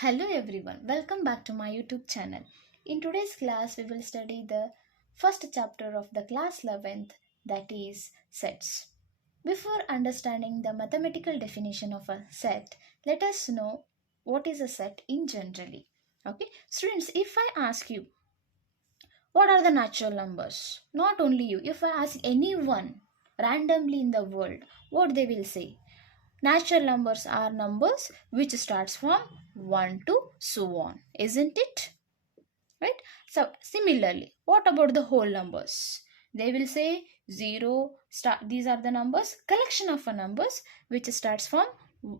Hello everyone, welcome back to my YouTube channel. In today's class, we will study the first chapter of the class 11th, that is sets. Before understanding the mathematical definition of a set, let us know what is a set in generally. Okay, students, if I ask you what are the natural numbers, not only you, if I ask anyone randomly in the world, what they will say? Natural numbers are numbers which starts from 1 to so on, isn't it? Right? So similarly, what about the whole numbers? They will say 0, these are the numbers, collection of numbers which starts from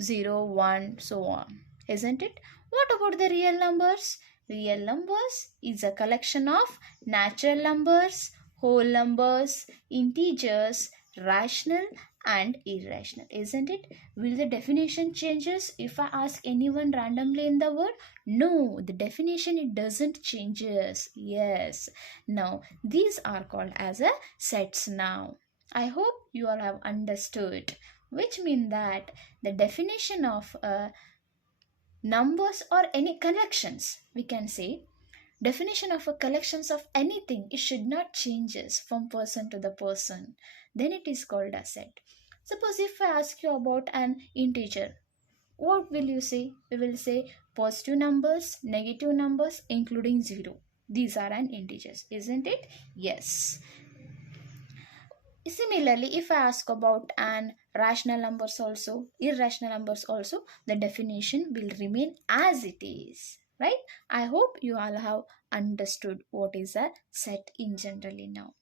0, 1, so on, isn't it? What about the real numbers? Real numbers is a collection of natural numbers, whole numbers, integers, rational and irrational, isn't it? Will the definition changes if I ask anyone randomly in the world? No, the definition it doesn't changes. Yes. Now these are called as a sets now. I hope you all have understood, which mean that the definition of numbers or any collections, we can say definition of a collections of anything, it should not changes from person to the person, then it is called a set. Suppose if I ask you about an integer, what will you say? We will say positive numbers, negative numbers, including 0. These are an integers, isn't it? Yes. Similarly, if I ask about an rational numbers also, irrational numbers also, the definition will remain as it is. Right? I hope you all have understood what is a set in generally now.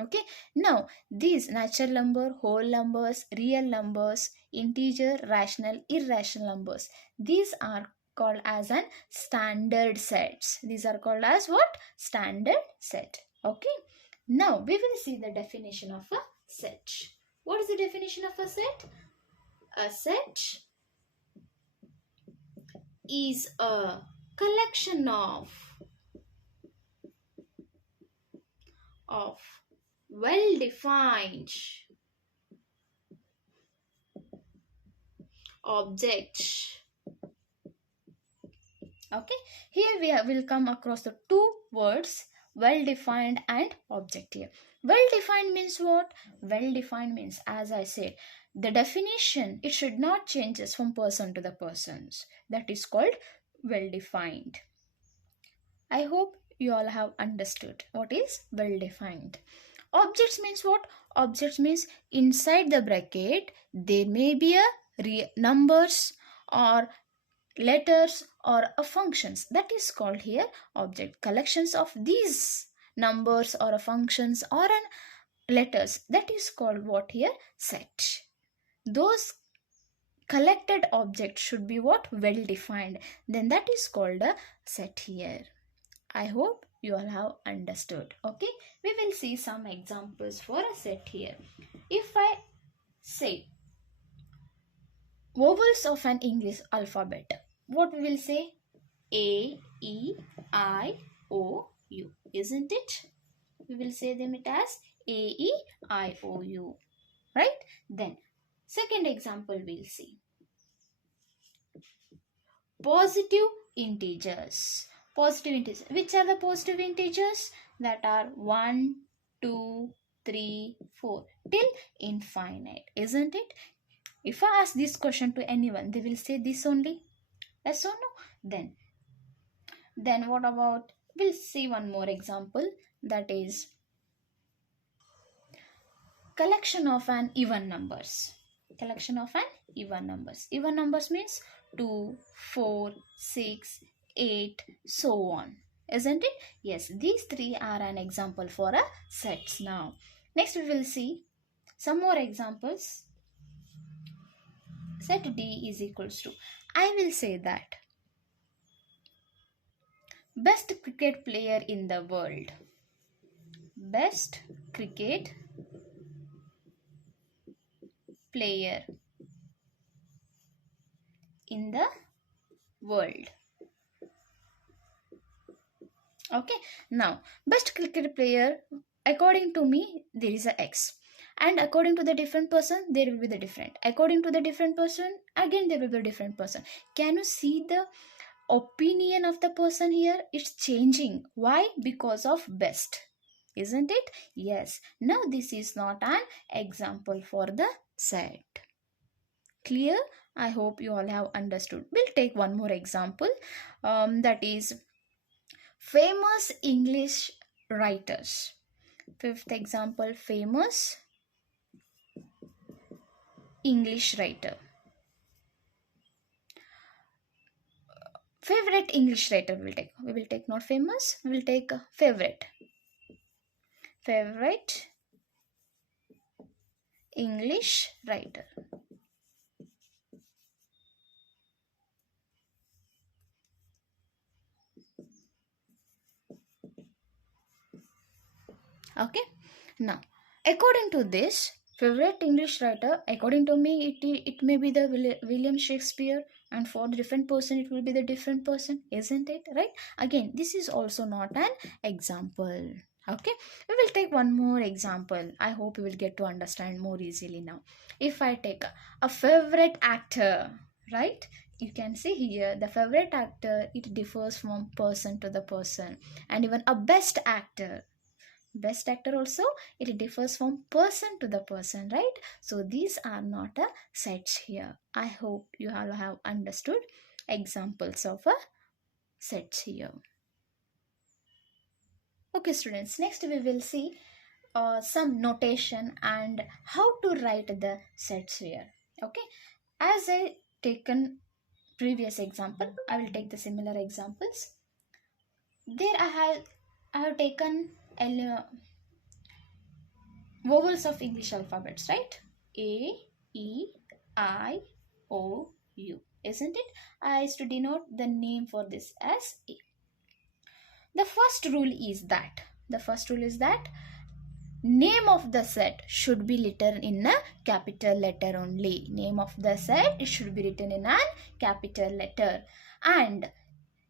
Okay, now these natural number, whole numbers, real numbers, integer, rational, irrational numbers, these are called as an standard sets. These are called as what? Standard set. Okay, now we will see the definition of a set. What is the definition of a set? A set is a collection of well-defined objects. Okay, here we will come across the two words, well-defined and object. Here well-defined means what? Well-defined means, as I said, the definition it should not changes from person to the persons, that is called well-defined. I hope you all have understood what is well-defined. Objects means what? Objects means inside the bracket there may be a numbers or letters or a functions, that is called here object. Collections of these numbers or a functions or an letters, that is called what here? Set. Those collected objects should be what? Well defined, then that is called a set here. I hope you all have understood. Okay, we will see some examples for a set here. If I say vowels of an English alphabet, what we will say? A, E, I, O, U, isn't it? We will say them it as A, E, I, O, U, right? Then second example we'll see positive integers. Positive integers. Which are the positive integers? That are 1, 2, 3, 4 till infinite, isn't it? If I ask this question to anyone, they will say this only. Yes or no? Then what about, we'll see one more example, that is collection of an even numbers. Collection of an even numbers. Even numbers means 2, 4, 6, 8, so on, isn't it? Yes, these three are an example for a sets now. Next we will see some more examples. Set D is equals to, I will say that best cricket player in the world. Best cricket player in the world. Okay, now best cricket player, according to me there is a X, and according to the different person there will be the different, according to the different person again there will be a different person. Can you see the opinion of the person here, it's changing. Why? Because of best, isn't it? Yes. Now this is not an example for the set. Clear? I hope you all have understood. We'll take one more example, that is famous English writers. Fifth example, famous English writer. Favorite English writer we will take not famous, we will take favorite English writer. Okay. Now, according to this favorite English writer, according to me, it may be the William Shakespeare, and for the different person it will be the different person, isn't it? Right? Again, this is also not an example. Okay, we will take one more example. I hope you will get to understand more easily now. If I take a favorite actor, right? You can see here the favorite actor, it differs from person to the person, and even a best actor also, it differs from person to the person, right? So these are not a sets here. I hope you all have understood examples of a sets here. Okay students, next we will see some notation and how to write the sets here. Okay, as I taken previous example, I will take the similar examples. There I have taken vowels of English alphabets, right? A, E, I, O, U, isn't it? I used to denote the name for this as A. The first rule is that name of the set should be written in a capital letter only. Name of the set, it should be written in a capital letter. And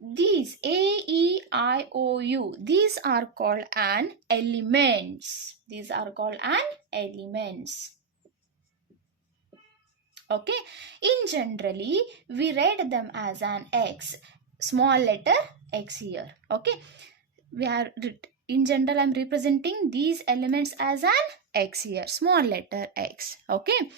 these A, E, I, O, U, these are called an elements. These are called an elements. Okay. In generally, we write them as an X. Small letter X here. Okay. We are in general, I am representing these elements as an X here. Small letter X. Okay.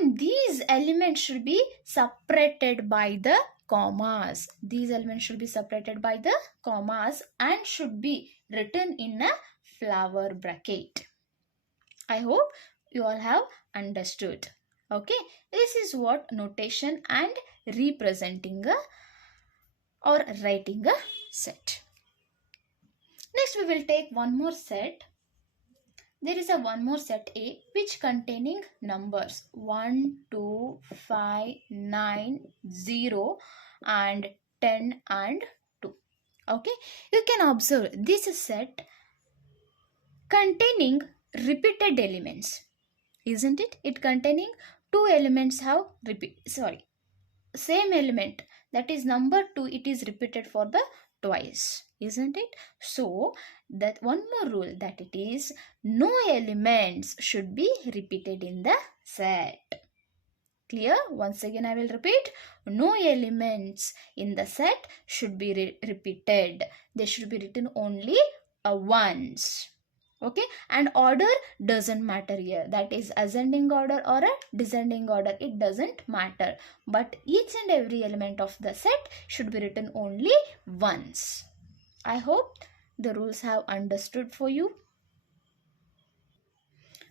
And these elements should be separated by the commas. These elements should be separated by the commas and should be written in a flower bracket. I hope you all have understood. Okay, this is what notation and representing a or writing a set. Next we will take one more set. There is a one more set A which containing numbers 1, 2, 5, 9, 0 and 10 and 2. Okay, you can observe this set containing repeated elements, isn't it? It containing two elements have same element, that is number 2, it is repeated for the twice, isn't it? So that one more rule, that it is no elements should be repeated in the set. Clear? Once again I will repeat, no elements in the set should be repeated. They should be written only once. Okay, and order doesn't matter here, that is ascending order or a descending order, it doesn't matter, but each and every element of the set should be written only once. I hope the rules have understood for you.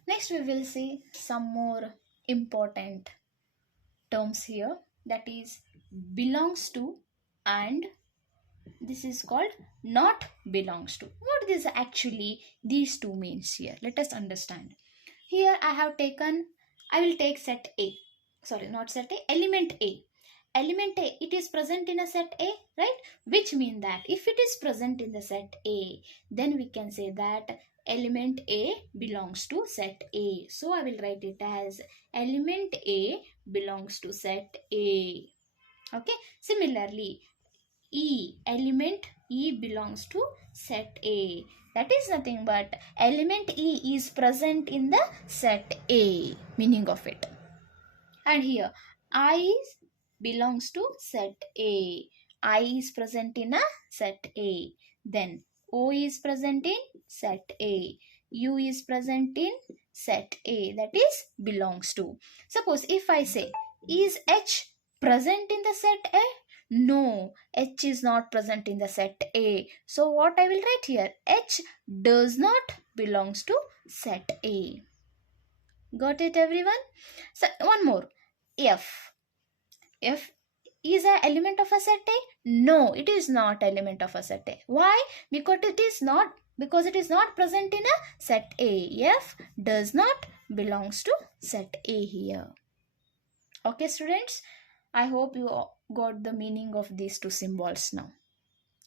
Next we will see some more important terms here, that is belongs to and this is called not belongs to. What is actually these two means here? Let us understand. Here I will take set A. Sorry, not set A, element A. Element A, it is present in a set A, right? Which means that if it is present in the set A, then we can say that element A belongs to set A. So I will write it as element A belongs to set A. Okay. Similarly, element E belongs to set A. That is nothing but element E is present in the set A, meaning of it. And here I belongs to set A. I is present in a set A. Then O is present in set A. U is present in set A, that is belongs to. Suppose if I say, is H present in the set A? No, H is not present in the set A. So what I will write here? H does not belongs to set A. Got it, everyone? So one more. F. F is an element of a set A? No, it is not element of a set A. Why? Because it is not present in a set A. F does not belongs to set A here. Okay, students, I hope you got the meaning of these two symbols now.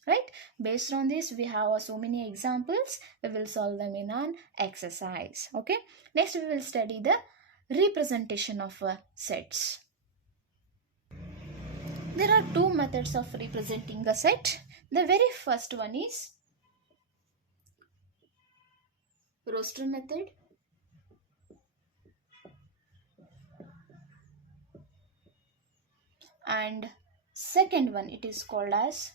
Right? Based on this, we have so many examples. We will solve them in an exercise. Okay. Next, we will study the representation of sets. There are two methods of representing a set. The very first one is roster method. And second one, it is called as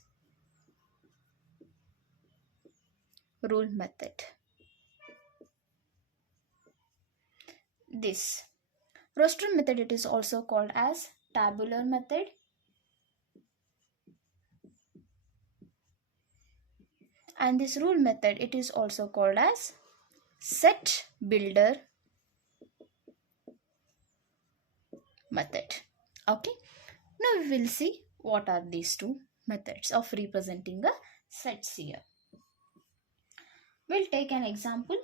rule method. This roster method, it is also called as tabular method. And this rule method, it is also called as set builder method. Okay. Now we will see what are these two methods of representing a sets here. We'll take an example.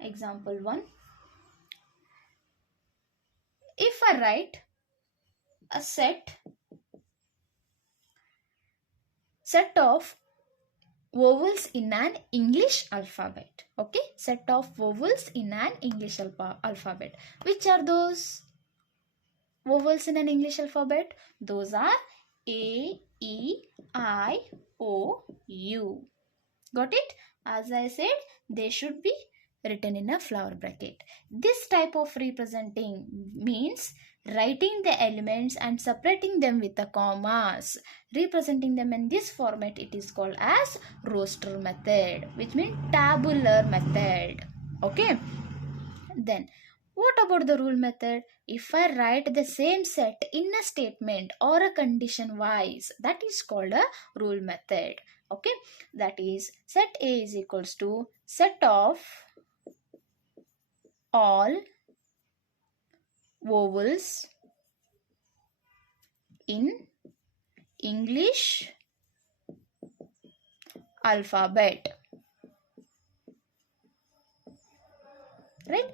Example 1. If I write a set of vowels in an English alphabet. Okay, set of vowels in an English alphabet. Which are those vowels in an English alphabet? Those are A, E, I, O, U. Got it? As I said, they should be written in a flower bracket. This type of representing means writing the elements and separating them with the commas. Representing them in this format, it is called as roster method, which means tabular method. Okay. Then, what about the rule method? If I write the same set in a statement or a condition wise, that is called a rule method. Okay, that is set A is equals to set of all vowels in English alphabet. Right?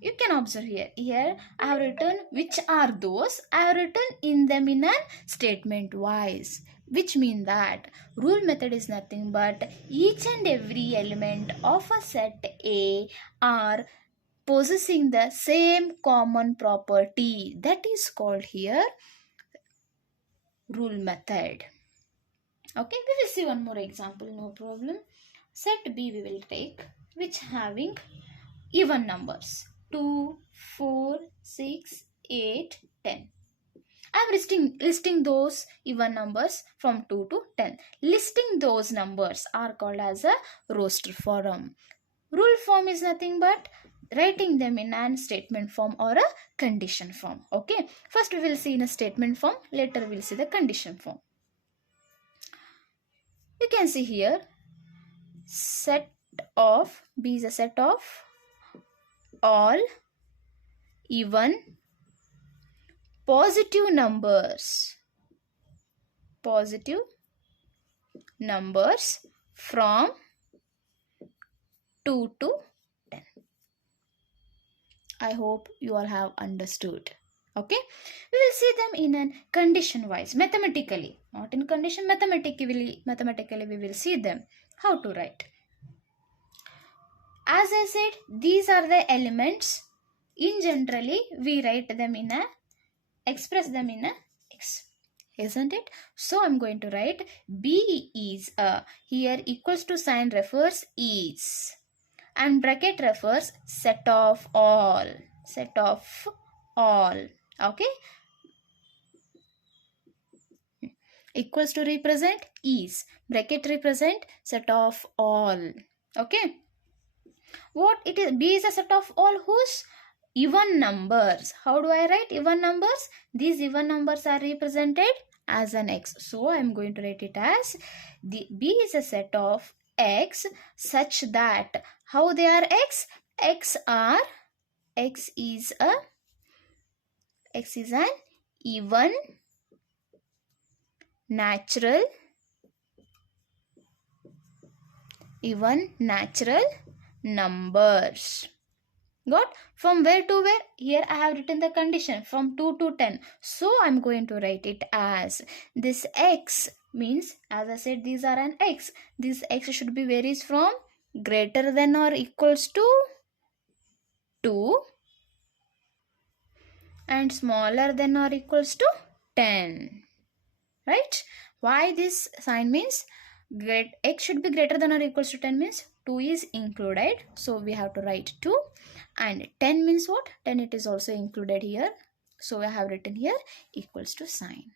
You can observe here. Here I have written which are those. I have written in them in a statement wise. Which mean that rule method is nothing but each and every element of a set A are possessing the same common property. That is called here rule method. Okay, we will see one more example, no problem. Set B we will take, which having even numbers 2, 4, 6, 8, 10. I am listing those even numbers from 2 to 10. Listing those numbers are called as a roster form. Rule form is nothing but writing them in a statement form or a condition form. Okay. First we will see in a statement form. Later we will see the condition form. You can see here set of B is a set of all even positive numbers from 2 to 10. I hope you all have understood. Okay, we will see them in a condition wise, mathematically, not in condition, mathematically we will see them. How to write? As I said, these are the elements. In generally, we write them in a, express them in a X, isn't it? So I'm going to write B is a, here equals to sign refers is, and bracket refers set of all. Okay, Equals to represent is. Bracket represent set of all. Okay. What it is? B is a set of all whose even numbers. How do I write even numbers? These even numbers are represented as an x. So I am going to write it as the B is a set of x such that how they are x? X are x is an even natural numbers. Got? From where to where? Here I have written the condition from 2 to 10. So I am going to write it as this x means, as I said, these are an x. This x should be varies from greater than or equals to 2 and smaller than or equals to 10. Right? Why this sign means x should be greater than or equals to 10 means 2 is included. So we have to write 2. And 10 means what? 10 it is also included here. So I have written here equals to sign.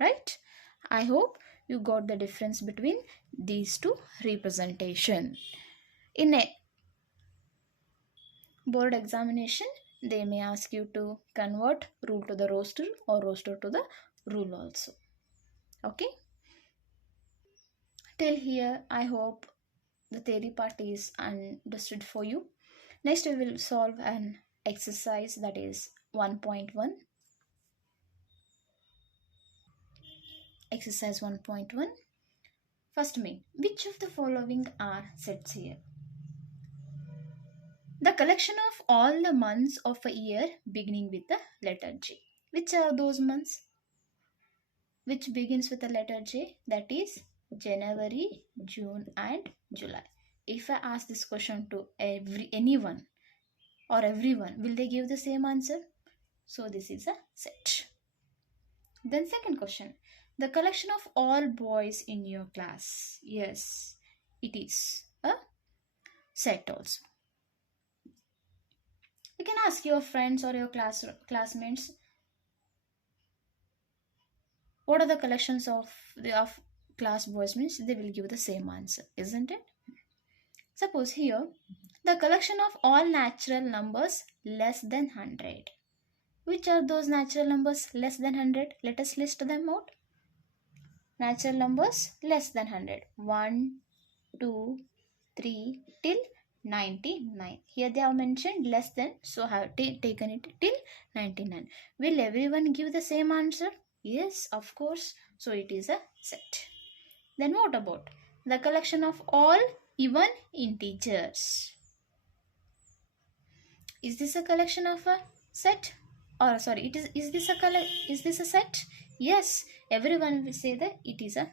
Right? I hope you got the difference between these two representation. In a board examination, they may ask you to convert rule to the roster or roster to the rule also. Okay? Till here, I hope the theory part is understood for you. Next, we will solve an exercise that is 1.1. Exercise 1.1. First main, which of the following are sets here? The collection of all the months of a year beginning with the letter J. Which are those months? Which begins with the letter J? That is January, June and July. If I ask this question to anyone or everyone, will they give the same answer? So this is a set. Then second question, the collection of all boys in your class. Yes, it is a set also. You can ask your friends or your classmates, what are the collections of class boys means, they will give the same answer, isn't it? Suppose here, the collection of all natural numbers less than 100. Which are those natural numbers less than 100? Let us list them out. Natural numbers less than 100. 1, 2, 3 till 99. Here they have mentioned less than, so have taken it till 99. Will everyone give the same answer? Yes, of course. So it is a set. Then what about the collection of all even integers? Is this a collection of a set? Or sorry, is this a set? Yes, everyone will say that it is a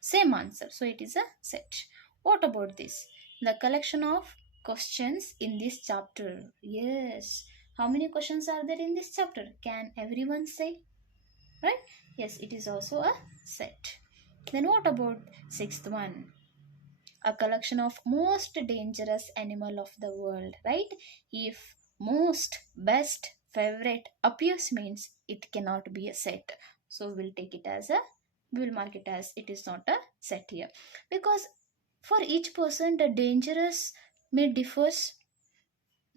same answer. So it is a set. What about this? The collection of questions in this chapter. Yes. How many questions are there in this chapter? Can everyone say? Right? Yes, it is also a set. Then what about sixth one? A collection of most dangerous animal of the world, right? If most, best, favorite appears means it cannot be a set. So we'll take it as we'll mark it as it is not a set here. Because for each person the dangerous may differs.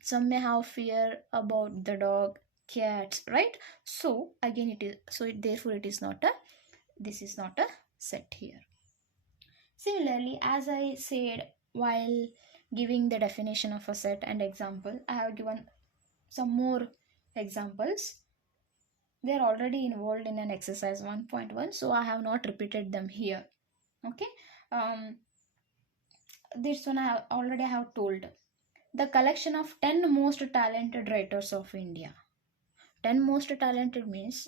Some may have fear about the dog, cats, right? So again it is, so therefore it is not a, this is not a set here. Similarly, as I said while giving the definition of a set and example, I have given some more examples. They are already involved in an exercise 1.1, so I have not repeated them here. Okay, this one I already have told. The collection of 10 most talented writers of India. 10 most talented means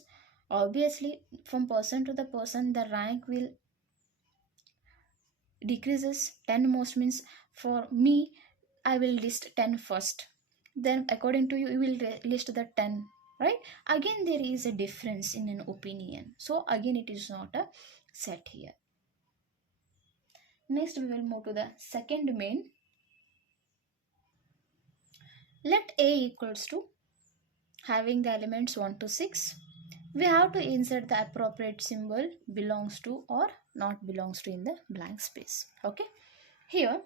obviously from person to the person the rank will decreases. 10 most means for me I will list 10 first, then according to you you will list the 10, right? Again there is a difference in an opinion, so again it is not a set here. Next we will move to the second main. Let A equals to having the elements 1 to 6, we have to insert the appropriate symbol belongs to or not belongs to in the blank space. Okay, here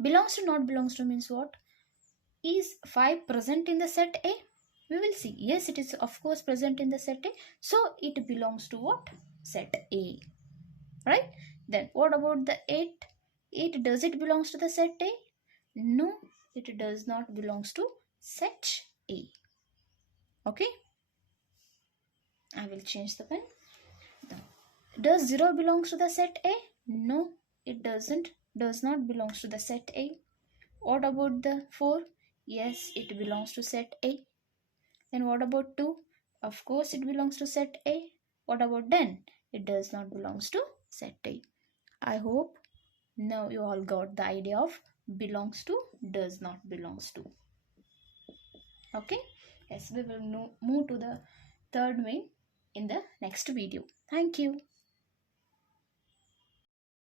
belongs to not belongs to means what? Is 5 present in the set A? We will see. Yes, it is of course present in the set A. So it belongs to what? Set A. Right? Then what about the 8? 8, does it belongs to the set A? No, it does not belongs to set A. Okay? I will change the pen. Does 0 belongs to the set A? No, it doesn't. Does not belongs to the set A. What about the 4? Yes, it belongs to set A. Then what about 2? Of course it belongs to set A. What about 10? It does not belongs to set A. I hope now you all got the idea of belongs to, does not belongs to. Okay? Yes, we will move to the third main in the next video. Thank you.